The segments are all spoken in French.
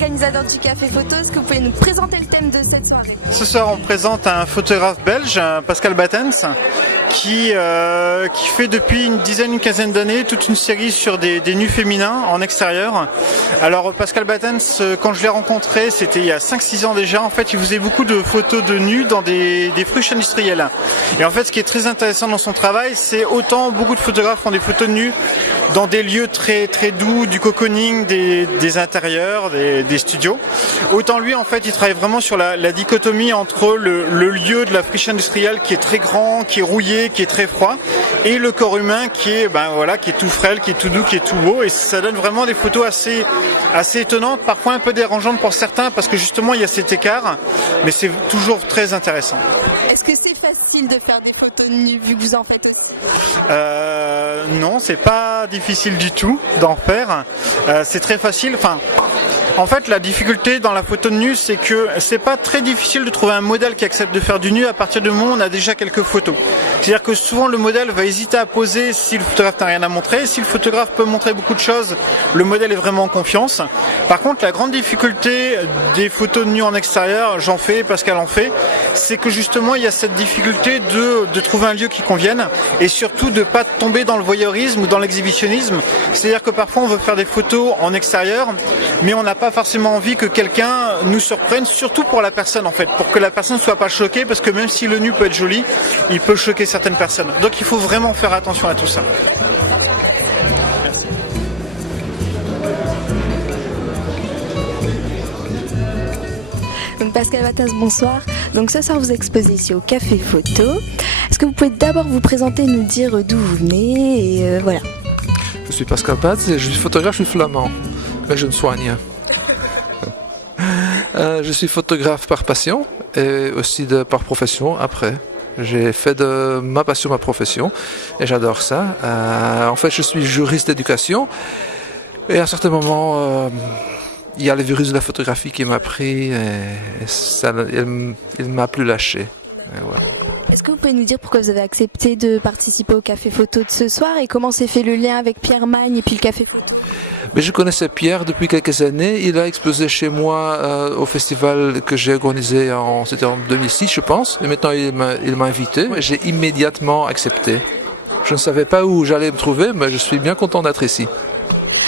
organisateur du Café Photo. Est-ce que vous pouvez nous présenter le thème de cette soirée? Ce soir, on présente un photographe belge, Pascal Battens, qui fait depuis une dizaine, une quinzaine d'années toute une série sur des nus féminins en extérieur. Alors Pascal Battens, quand je l'ai rencontré, c'était il y a 5-6 ans déjà. En fait, il faisait beaucoup de photos de nus dans des friches industrielles. Et en fait, ce qui est très intéressant dans son travail, c'est autant beaucoup de photographes font des photos de nus dans des lieux très très doux, du cocooning, des intérieurs, des studios. Autant lui, en fait, il travaille vraiment sur la dichotomie entre le lieu de la friche industrielle qui est très grand, qui est rouillé, qui est très froid, et le corps humain qui est, qui est tout frêle, qui est tout doux, qui est tout beau. Et ça donne vraiment des photos assez étonnantes, parfois un peu dérangeantes pour certains, parce que justement il y a cet écart, mais c'est toujours très intéressant. Est-ce que c'est facile de faire des photos de nus vu que vous en faites aussi? Non, c'est pas difficile du tout d'en faire. C'est très facile. En fait, la difficulté dans la photo de nu, c'est que c'est pas très difficile de trouver un modèle qui accepte de faire du nu à partir du moment où on a déjà quelques photos. C'est-à-dire que souvent le modèle va hésiter à poser si le photographe n'a rien à montrer. Si le photographe peut montrer beaucoup de choses, le modèle est vraiment en confiance. Par contre, la grande difficulté des photos de nu en extérieur, j'en fais, Pascal en fait, c'est que justement il y a cette difficulté de trouver un lieu qui convienne et surtout de ne pas tomber dans le voyeurisme ou dans l'exhibitionnisme. C'est-à-dire que parfois on veut faire des photos en extérieur, mais on n'a pas forcément envie que quelqu'un nous surprenne, surtout pour la personne en fait, pour que la personne ne soit pas choquée, parce que même si le nu peut être joli, il peut choquer certaines personnes. Donc il faut vraiment faire attention à tout ça. Merci. Donc Pascal Battens, bonsoir. Donc ce soir vous exposez ici au Café Photo. Est-ce que vous pouvez d'abord vous présenter, nous dire d'où vous venez et voilà. Je suis Pascal Battens et je suis photographe, je suis flamand, mais je me soigne. Je suis photographe par passion et aussi par profession après. J'ai fait de ma passion ma profession et j'adore ça. En fait, je suis juriste d'éducation et à un certain moment, il y a le virus de la photographie qui m'a pris et il m'a plus lâché. Et voilà. Est-ce que vous pouvez nous dire pourquoi vous avez accepté de participer au Café Photo de ce soir et comment s'est fait le lien avec Pierre Magne et puis le Café Photo? Mais je connaissais Pierre depuis quelques années. Il a exposé chez moi au festival que j'ai organisé c'était en 2006, je pense. Et maintenant, il m'a invité. J'ai immédiatement accepté. Je ne savais pas où j'allais me trouver, mais je suis bien content d'être ici.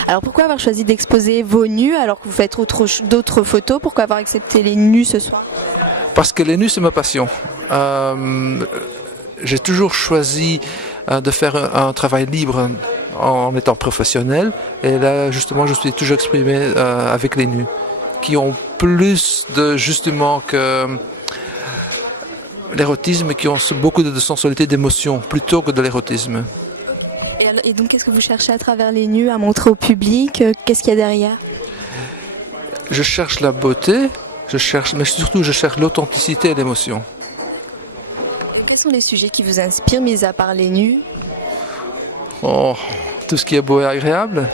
Alors pourquoi avoir choisi d'exposer vos nus alors que vous faites d'autres photos? Pourquoi avoir accepté les nus ce soir? Parce que les nus, c'est ma passion. J'ai toujours choisi de faire un travail libre en étant professionnel. Et là, justement, je suis toujours exprimé avec les nus, qui ont plus de, justement, que l'érotisme, qui ont beaucoup de sensualité, d'émotion, plutôt que de l'érotisme. Et donc, qu'est-ce que vous cherchez à travers les nus, à montrer au public? Qu'est-ce qu'il y a derrière? Je cherche la beauté, mais surtout, je cherche l'authenticité et l'émotion. Quels sont les sujets qui vous inspirent, mis à part les nus? Oh, tout ce qui est beau et agréable.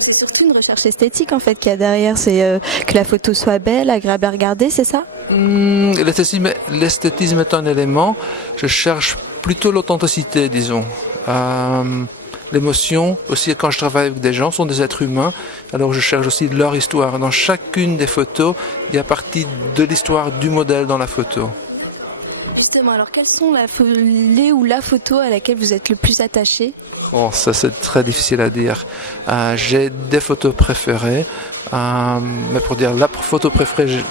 C'est surtout une recherche esthétique en fait qu'il y a derrière, c'est que la photo soit belle, agréable à regarder, c'est ça? L'esthétisme est un élément, je cherche plutôt l'authenticité, disons. L'émotion, aussi quand je travaille avec des gens, sont des êtres humains, alors je cherche aussi leur histoire. Dans chacune des photos, il y a partie de l'histoire du modèle dans la photo. Justement, alors quelles sont la photo à laquelle vous êtes le plus attaché? Oh, ça c'est très difficile à dire. J'ai des photos préférées, mais pour dire la photo préférée,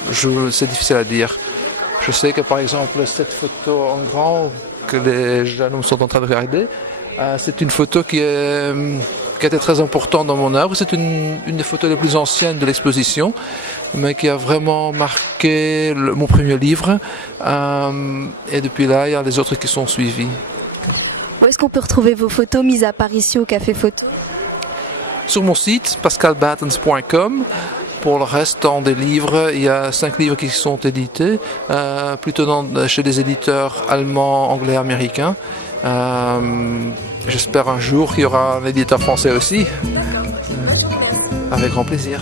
c'est difficile à dire. Je sais que par exemple cette photo en grand que les jeunes sont en train de regarder, c'est une photo qui a été très importante dans mon œuvre. C'est une des photos les plus anciennes de l'exposition, mais qui a vraiment marqué mon premier livre. Et depuis là, il y a les autres qui sont suivis. Où est-ce qu'on peut retrouver vos photos, mises à part ici au Café Photo? Sur mon site, pascalbattens.com. Pour le reste, dans des livres, il y a 5 livres qui sont édités, plutôt chez des éditeurs allemands, anglais, américains. J'espère un jour qu'il y aura un éditeur français aussi. Avec grand plaisir.